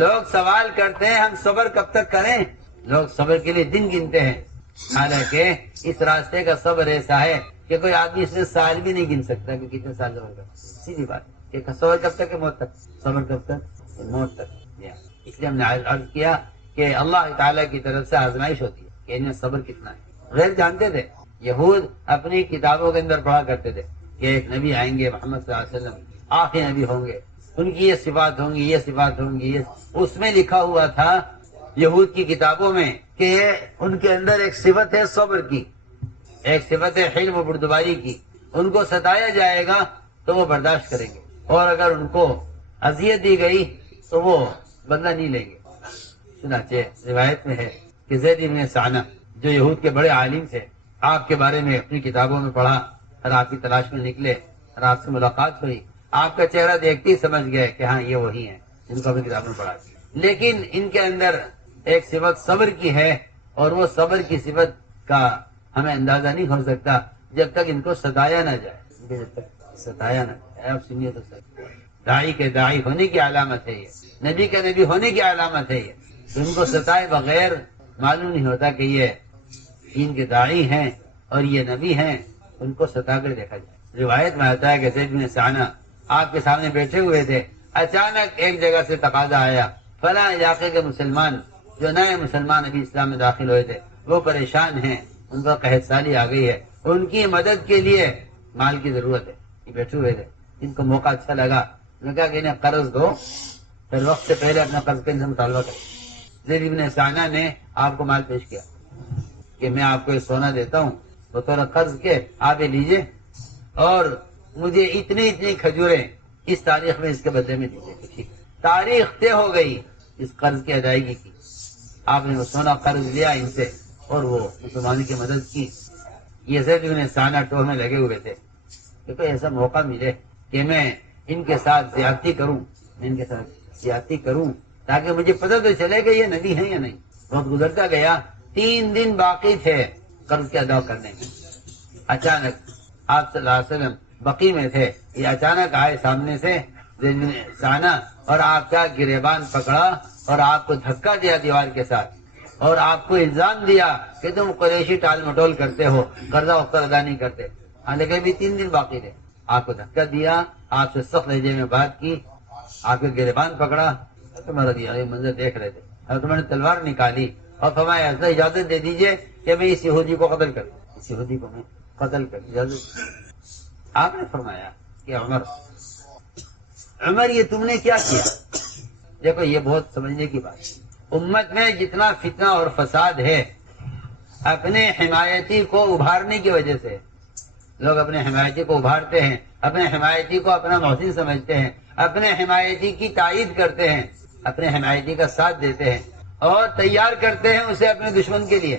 لوگ سوال کرتے ہیں ہم صبر کب تک کریں، لوگ صبر کے لیے دن گنتے ہیں، حالانکہ اس راستے کا صبر ایسا ہے کہ کوئی آدمی اس میں سال بھی نہیں گن سکتا کہ کتنے سال صبر کرتا. سیدھی بات کہ صبر کب تک ہے، موت تک. صبر کب تک، موت تک. اس لیے ہم نے عرض کیا کہ اللہ تعالیٰ کی طرف سے آزمائش ہوتی ہے کہ انہیں صبر کتنا ہے. غیر جانتے تھے، یہود اپنی کتابوں کے اندر پڑھا کرتے تھے کہ ایک نبی آئیں گے محمد صلی اللہ علیہ وسلم، آخری نبی ہوں گے، ان کی یہ صفات ہوں گی، یہ صفات ہوں گی. اس میں لکھا ہوا تھا یہود کی کتابوں میں کہ ان کے اندر ایک صفت ہے صبر کی، ایک صفت ہے حلم و بردباری کی. ان کو ستایا جائے گا تو وہ برداشت کریں گے، اور اگر ان کو اذیت دی گئی تو وہ بدلہ نہیں لیں گے. چنانچہ روایت میں ہے کہ زید بن ثعلبہ جو یہود کے بڑے عالم تھے، آپ کے بارے میں اپنی کتابوں میں پڑھا اور آپ کی تلاش میں نکلے اور آپ سے ملاقات ہوئی. آپ کا چہرہ دیکھتے ہی سمجھ گئے کہ ہاں یہ وہی ہیں جن کو اپنی کتابوں میں پڑھا. لیکن ان کے اندر ایک صفت صبر کی ہے، اور وہ صبر کی صفت کا ہمیں اندازہ نہیں ہو سکتا جب تک ان کو ستایا نہ جائے. جب تک ستایا نہ جائے. آپ سنیے تو صحیح، داعی کے داعی ہونے کی علامت ہے یہ، نبی کے نبی ہونے کی علامت ہے یہ. ان کو ستائے بغیر معلوم نہیں ہوتا کہ یہ دین کے داعی ہیں اور یہ نبی ہیں. ان کو ستا کر دیکھا جائے. روایت میں آتا ہے کہ زید بن ثعلبہ آپ کے سامنے بیٹھے ہوئے تھے، اچانک ایک جگہ سے تقاضا آیا، فلاں علاقے کے مسلمان جو نئے مسلمان ابھی اسلام میں داخل ہوئے تھے وہ پریشان ہیں، ان کا قحط سالی آ گئی ہے، ان کی مدد کے لیے مال کی ضرورت ہے. یہ بیٹھے ہوئے تھے، ان کو موقع اچھا لگا، انہوں نے کہا کہ انہیں قرض دو، پھر وقت سے پہلے اپنا قرض کے ان سے مطالبہ کریں. زید بن ثعلبہ نے آپ کو مال پیش کیا کہ میں آپ کو یہ سونا دیتا ہوں، وہ تھوڑا قرض کے آپ یہ لیجئے، اور مجھے اتنی اتنی کھجوریں اس تاریخ میں اس کے بدلے میں دیجیے. ٹھیک، تاریخ طے ہو گئی اس قرض کی ادائیگی کی. آپ نے وہ سونا قرض لیا ان سے اور وہ مسلمانوں کی مدد کی. یہ زید بن ثعلبہ ٹوہ میں لگے ہوئے تھے کہ کوئی ایسا موقع ملے کہ میں ان کے ساتھ زیادتی کروں تاکہ مجھے پتہ تو چلے کہ یہ نبی ہیں یا نہیں. وقت گزرتا گیا، 3 دن باقی تھے قرض کے ادا کرنے میں. اچانک آپ صلی اللہ علیہ وسلم بقی میں تھے، یہ اچانک آئے سامنے سے زید بن ثعلبہ اور آپ کا گریبان پکڑا اور آپ کو دھکا دیا دیوار کے ساتھ، اور آپ کو الزام دیا کہ تم قریشی ٹال مٹول کرتے ہو، قرضہ وقت ادا نہیں کرتے. حالانکہ ابھی 3 دن باقی تھے. آپ کو دھکا دیا، آپ سے سخت لہجے میں بات کی، آپ کے گریبان پکڑا. تمہارا دیا یہ منظر دیکھ رہے تھے اور تمہاری تلوار نکالی اور فرمایا ایسا اجازت دے دیجئے کہ میں اس یہودی کو قتل کروں، اس یہودی کو میں قتل کر اجازت. آپ نے فرمایا کہ عمر یہ تم نے کیا کیا؟ دیکھو یہ بہت سمجھنے کی بات ہے. امت میں جتنا فتنہ اور فساد ہے اپنے حمایتی کو ابھارنے کی وجہ سے. لوگ اپنے حمایتی کو ابھارتے ہیں، اپنے حمایتی کو اپنا محسن سمجھتے ہیں، اپنے حمایتی کی تائید کرتے ہیں، اپنے حمایتی کا ساتھ دیتے ہیں اور تیار کرتے ہیں اسے اپنے دشمن کے لیے.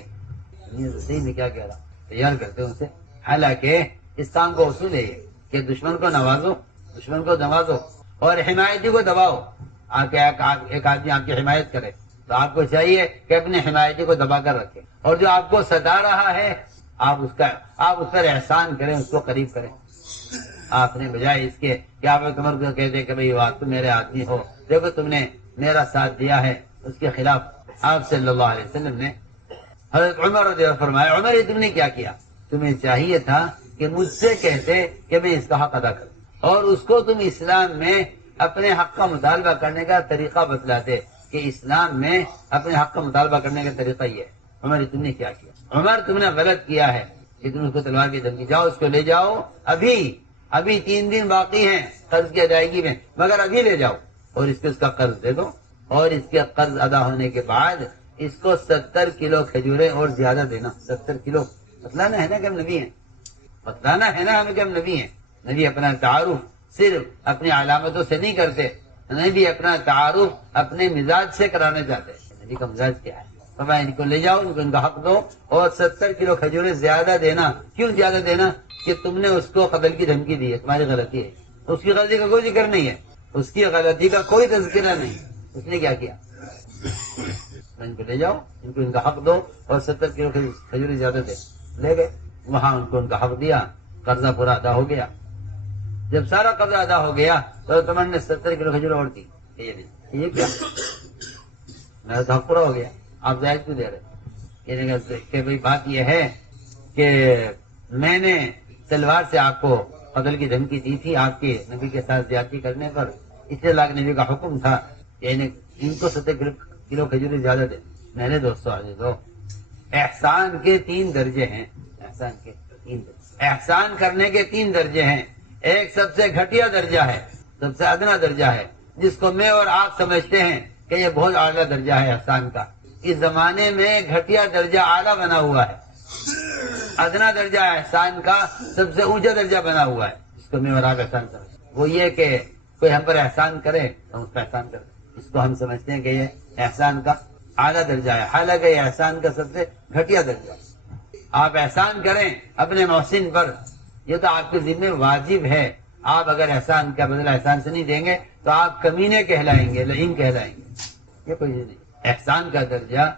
صحیح میں کیا کہہ رہا، تیار کرتے ہیں اسے. حالانکہ اس کام کو اصول ہے کہ دشمن کو نوازو، دشمن کو نوازو اور حمایتی کو دباؤ. ایک آدمی آپ کی حمایت کرے تو آپ کو چاہیے کہ اپنے حمایتی کو دبا کر رکھے، اور جو آپ کو ستا رہا ہے آپ اس پر احسان کریں، اس کو قریب کریں. آپ نے بجائے اس کے کہ آپ عمر کو کہتے کہ بھئی تم میرے آدمی ہو، دیکھو تم نے میرا ساتھ دیا ہے، اس کے خلاف آپ صلی اللہ علیہ وسلم نے حضرت عمر رضی اللہ عنہ فرمایا عمر یہ تم نے کیا کیا؟ تمہیں چاہیے تھا کہ مجھ سے کہتے کہ میں اس کا حق ادا کروں، اور اس کو تم اسلام میں اپنے حق کا مطالبہ کرنے کا طریقہ بتلاتے کہ اسلام میں اپنے حق کا مطالبہ کرنے کا طریقہ یہ ہے. عمر تم نے کیا کیا؟ عمر تم نے غلط کیا ہے کہ تم اس کو تلوار کی دھمکی، جاؤ اس کو لے جاؤ، ابھی 3 دن باقی ہیں قرض کی ادائیگی میں، مگر ابھی لے جاؤ اور اس کا قرض دے دو، اور اس کے قرض ادا ہونے کے بعد اس کو 70 کلو کھجوریں اور زیادہ دینا. 70 کلو بتلانا ہے نا کہ ہم نبی ہیں، بتلانا ہے نا ہمیں کہ ہم نبی ہیں. نبی اپنا تعارف صرف اپنی علامتوں سے نہیں کرتے، نبی اپنا تعارف اپنے مزاج سے کرانا چاہتے ہیں. نبی کا مزاج کیا ہے؟ فرمایا ان کو لے جاؤ، ان کا حق دو اور 70 کلو کھجوریں زیادہ دینا. کیوں زیادہ دینا؟ کہ تم نے اس کو قتل کی دھمکی دی ہے، تمہاری غلطی ہے. اس کی غلطی کا کوئی ذکر نہیں ہے، اس کی غلطی کا کوئی تذکرہ نہیں. اس نے کیا کیا؟ ان کو لے جاؤ، ان کا حق دو اور 70 کلو کھجوریں زیادہ دے. لے گئے وہاں، ان کا حق دیا، قرضہ پورا ادا ہو گیا. جب سارا قرضہ ادا ہو گیا تو تمہارے نے 70 کلو کھجور اور دی. یہ کیا؟ میرا تو حق پورا ہو گیا، آپ زائد کیوں دے رہے؟ کہ بھائی بات یہ ہے کہ میں نے تلوار سے آپ کو قتل کی دھمکی دی تھی آپ کے نبی کے ساتھ زیادتی کرنے پر، اس لیے اللہ کے نبی کا حکم تھا کہ ان کو 70 کلو کھجوری زیادہ دے۔ میرے دوستو عزیزو، احسان کے 3 درجے ہیں، احسان کے 3 درجے، احسان کرنے کے 3 درجے ہیں۔ ایک سب سے گھٹیا درجہ ہے، سب سے ادنا درجہ ہے، جس کو میں اور آپ سمجھتے ہیں کہ یہ بہت اعلیٰ درجہ ہے احسان کا۔ اس زمانے میں گھٹیا درجہ اعلیٰ بنا ہوا ہے، ادنا درجہ احسان کا سب سے اونچا درجہ بنا ہوا ہے، جس کو میں اور آپ احسان سمجھتے ہیں۔ وہ یہ کہ کوئی ہم پر احسان کرے تو اس پر احسان کرے، اس کو ہم سمجھتے ہیں کہ یہ احسان کا اعلیٰ درجہ ہے، حالانکہ یہ احسان کا سب سے گھٹیا درجہ ہے۔ آپ احسان کریں اپنے محسن پر، یہ تو آپ کے ذمہ واجب ہے۔ آپ اگر احسان کا بدلہ احسان سے نہیں دیں گے تو آپ کمینے کہلائیں گے، لعین کہلائیں گے۔ یہ کوئی نہیں، احسان کا درجہ،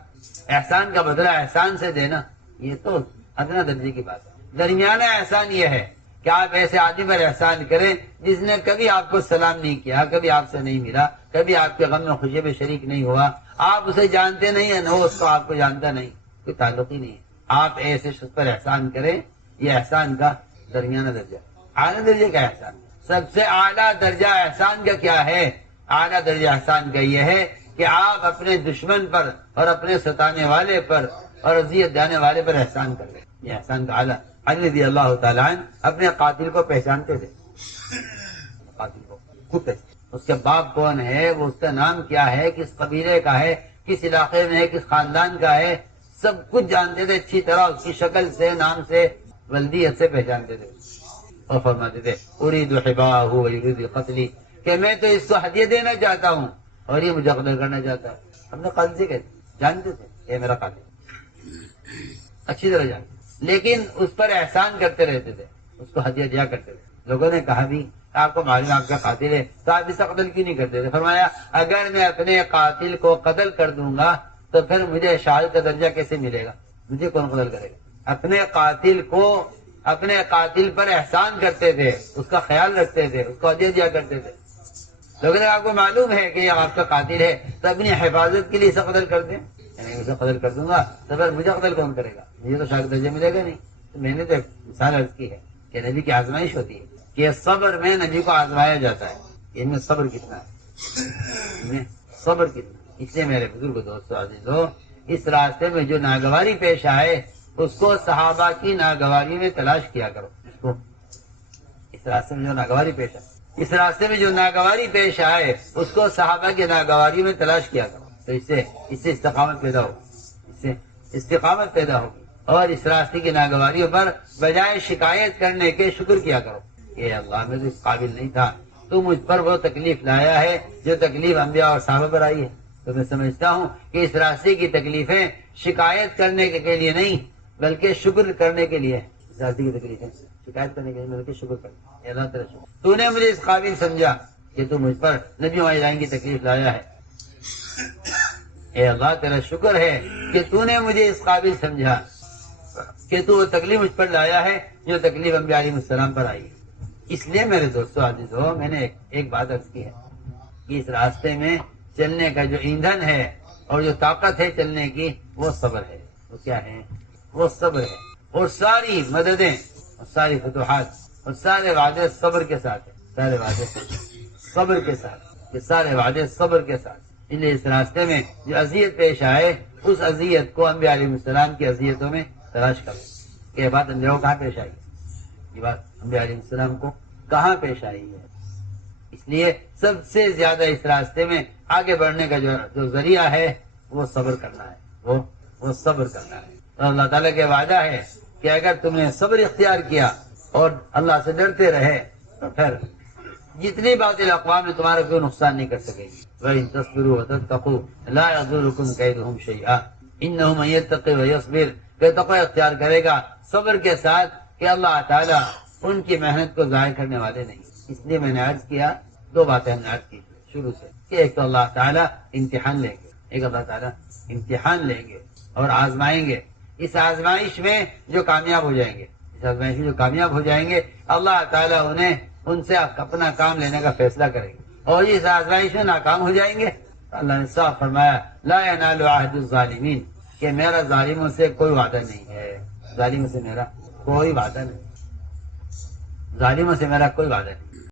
احسان کا بدلہ احسان سے دینا، یہ تو ادنا درجے کی بات ہے۔ درمیانہ احسان یہ ہے کہ آپ ایسے آدمی پر احسان کریں جس نے کبھی آپ کو سلام نہیں کیا، کبھی آپ سے نہیں ملا، کبھی آپ کے غم میں خوشی میں شریک نہیں ہوا، آپ اسے جانتے نہیں ہیں، نہ وہ اس کو آپ کو جانتا نہیں، کوئی تعلق ہی نہیں ہے۔ آپ ایسے شخص پر احسان کریں، یہ احسان کا درمیانہ درجہ۔ اعلیٰ درجے کا احسان، سب سے اعلیٰ درجہ احسان کا کیا ہے؟ اعلیٰ درجہ احسان کا یہ ہے کہ آپ اپنے دشمن پر اور اپنے ستانے والے پر اور اذیت دینے والے پر احسان کر لیں، یہ احسان کا اعلیٰ۔ علی رضی اللہ تعالیٰ عنہ اپنے قاتل کو پہچانتے تھے، قاتل کو خود پہچانتے، اس کے باپ کون ہے، وہ اس کا نام کیا ہے، کس قبیلے کا ہے، کس علاقے میں ہے، کس خاندان کا ہے، سب کچھ جانتے تھے اچھی طرح، اس کی شکل سے، نام سے، ولدیت سے پہچانتے تھے، اور فرماتے تھے اريد حباہ ويريد قتلی، کہ میں تو اس کو ہدیہ دینا چاہتا ہوں اور یہ مجھے قتل کرنا چاہتا ہے۔ ہم نے قاتل سے کہتے جانتے تھے یہ میرا قاتل، اچھی طرح جانتے، لیکن اس پر احسان کرتے رہتے تھے، اس کو ہدیہ دیا کرتے تھے۔ لوگوں نے کہا بھی آپ کو معلوم آپ کا قاتل ہے تو آپ اسے قتل کیوں نہیں کرتے تھے؟ فرمایا اگر میں اپنے قاتل کو قتل کر دوں گا تو پھر مجھے شہادت کا درجہ کیسے ملے گا؟ مجھے کون قتل کرے گا؟ اپنے قاتل کو، اپنے قاتل پر احسان کرتے تھے، اس کا خیال رکھتے تھے، اس کو ہدیہ دیا کرتے تھے۔ لوگوں نے آپ کو معلوم ہے کہ یہ آپ کا قاتل ہے تو اپنی حفاظت کے لیے اسے قتل کر دیں، یعنی اسے قتل کر دوں گا تو پھر مجھے قتل کون کرے گا؟ مجھے تو شہادت درجہ ملے گا نہیں۔ تو میں نے تو مثال عرض کی ہے کہ نبی کی آزمائش ہوتی ہے کہ صبر میں نبی کو آزمایا جاتا ہے، ان میں صبر کتنا ہے، ان میں صبر کتنا ہے۔ اس لیے میرے بزرگ دوستو عزیزو، اس راستے میں جو ناگواری پیش آئے اس کو صحابہ کی ناگواری میں تلاش کیا کرو، اس راستے میں جو ناگواری پیش آئے، اس راستے میں جو ناگواری پیش آئے اس کو صحابہ کی ناگواری میں تلاش کیا کرو، تو اس سے استقامت پیدا ہو، اس سے استقامت پیدا ہوگی، اور اس راستے کی ناگواریوں پر بجائے شکایت کرنے کے شکر کیا کرو کہ اللہ میں تو اس قابل نہیں تھا، تو مجھ پر وہ تکلیف لایا ہے جو تکلیف انبیاء اور صحابہ پر آئی ہے۔ تو میں سمجھتا ہوں کہ اس راستے کی تکلیفیں شکایت کرنے کے لیے نہیں بلکہ شکر کرنے کے لیے، اس راستے کی تکلیفیں شکایت کرنے کے لیے بلکہ شکر کرنے۔ اے اللہ تیرا شکر، تو نے مجھے اس قابل سمجھا کہ تو مجھ پر نبی وائلائن کی تکلیف لایا ہے، اے اللہ تیرا شکر ہے کہ تو نے مجھے اس قابل سمجھا کہ تو وہ تکلیف مجھ پر لایا ہے جو تکلیف انبیاء علیہ السلام پر آئی ہے۔ اس لیے میرے دوستو عزیزو، میں نے ایک بات عرض کی ہے کہ اس راستے میں چلنے کا جو ایندھن ہے اور جو طاقت ہے چلنے کی، وہ صبر ہے۔ وہ کیا ہے؟ وہ صبر ہے، اور ساری مددیں اور ساری فتوحات اور سارے وعدے صبر کے ساتھ ہیں، سارے وعدے صبر کے ساتھ، یہ سارے وعدے صبر کے ساتھ۔ اس لیے اس راستے میں جو اذیت پیش آئے اس اذیت کو انبیاء علیہ السلام کی اذیتوں میں تلاش کرو کہ یہ بات انبیاء کو کہاں پیش آئی، یہ بات انبیاء علیہ السلام کو کہاں پیش آئی ہے۔ اس لیے سب سے زیادہ اس راستے میں آگے بڑھنے کا جو ذریعہ ہے وہ صبر کرنا ہے، وہ صبر کرنا ہے۔ تو اللہ تعالیٰ کے وعدہ ہے کہ اگر تم نے صبر اختیار کیا اور اللہ سے ڈرتے رہے تو پھر جتنی باطل اقوام نے تمہارا کوئی نقصان نہیں کر سکے گی۔ وَإِن تَصْبِرُوا وَتَتَّقُوا لَا يَضُرُّكُمْ كَيْدُهُمْ شَيْئًا إِنَّهُ مَن يَتَّقِ وَيَصْبِرْ، کہ تقوی اختیار کرے گا صبر کے ساتھ کہ اللہ تعالیٰ ان کی محنت کو ضائع کرنے والے نہیں۔ اس لیے میں نے عرض کیا، دو باتیں ہم نے عرض کی شروع سے کہ ایک تو اللہ تعالیٰ امتحان لیں گے، ایک اللہ تعالیٰ امتحان لیں گے اور آزمائیں گے۔ اس آزمائش میں جو کامیاب ہو جائیں گے، اس آزمائش میں جو کامیاب ہو جائیں گے اللہ تعالیٰ انہیں ان سے اپنا کام لینے کا فیصلہ کریں گے، اور اس آزمائش میں ناکام ہو جائیں گے اللہ نے صاف فرمایا لا ینال عہد الظالمین کہ میرا ظالموں سے کوئی وعدہ نہیں ہے، ظالموں سے میرا کوئی وعدہ نہیں، ظالموں سے میرا کوئی وعدہ نہیں۔